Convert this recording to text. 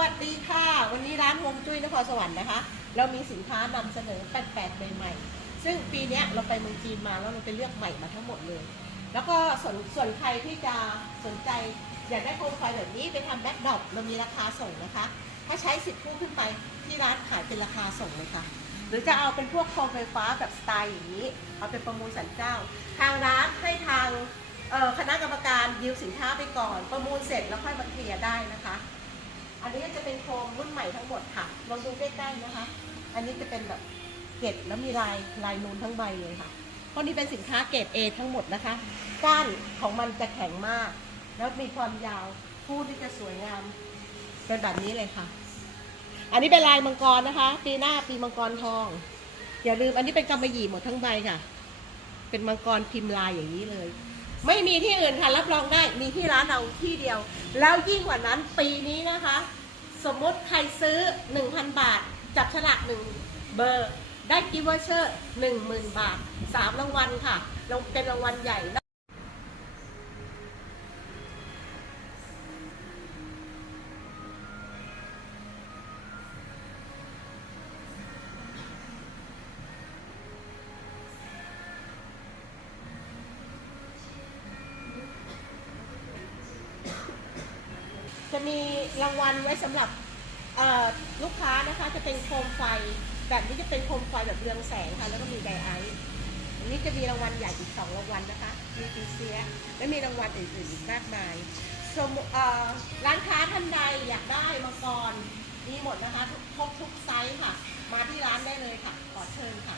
วัสดีค่ะ วันนี้ร้านฮวงจุ้ยนครสวรรค์นะคะ เรามีสินค้านำเสนอแปลกๆใหม่ๆ ซึ่งปีนี้เราไปเมืองจีนมาแล้วเราไปเลือกใหม่มาทั้งหมดเลย แล้วก็ส่วนส่วนใครที่จะสนใจอยากได้โคมไฟแบบนี้ไปทำแบ็คดรอปเรามีราคาส่งนะคะ ถ้าใช้สิบคู่ขึ้นไปที่ร้านขายเป็นราคาส่งเลยค่ะ หรือจะเอาเป็นพวกโคมไฟฟ้าแบบสไตล์อย่างนี้ เอาเป็นประมูลสันเจ้า ทางร้านให้ทางคณะกรรมการดิวสินค้าไปก่อน ประมูลเสร็จแล้วค่อยมาเคลียร์ได้นะคะ อันนี้จะเป็นโคมรุ่นใหม่ทั้งหมดค่ะลองดูใกล้ๆนะคะ อันนี้จะเป็นแบบเกล็ดแล้วมีลายลายนูนทั้งใบเลยค่ะเพราะนี่เป็นสินค้าเกรด A ทั้งหมดนะคะ ก้านของมันจะแข็งมาก แล้วมีความยาวพูดที่จะสวยงาม เป็นแบบนี้เลยค่ะ อันนี้เป็นลายมังกรนะคะ ปีหน้าปีมังกรทอง อย่าลืมอันนี้เป็นกำมะหยี่หมดทั้งใบค่ะ เป็นมังกรพิมพ์ลายอย่างนี้เลย ไม่มีที่อื่นค่ะรับรองได้มีที่ร้านเราที่เดียว แล้วยิ่งกว่านั้นปีนี้นะคะ สมมติใครซื้อ 1,000 บาท จับฉลากหนึ่งเบอร์ ได้กิฟต์วอเชอร์ 10,000 บาท 3 รางวัลค่ะ เป็นรางวัลใหญ่ จะมีรางวัลไว้สำหรับลูกค้านะคะจะเป็นโคมไฟ แบบนี้จะเป็นโคมไฟแบบเรืองแสงค่ะ แล้วก็มีไดไอซ์อันนี้จะมีรางวัลใหญ่อีกสองรางวัลนะคะ มีปีเซีย และมีรางวัลอื่นๆอีกมากมายสมร้านค้าท่านใดอยากได้มังกรมีหมดนะคะทุกครบทุกไซส์ค่ะ มาที่ร้านได้เลยค่ะ ขอเชิญค่ะ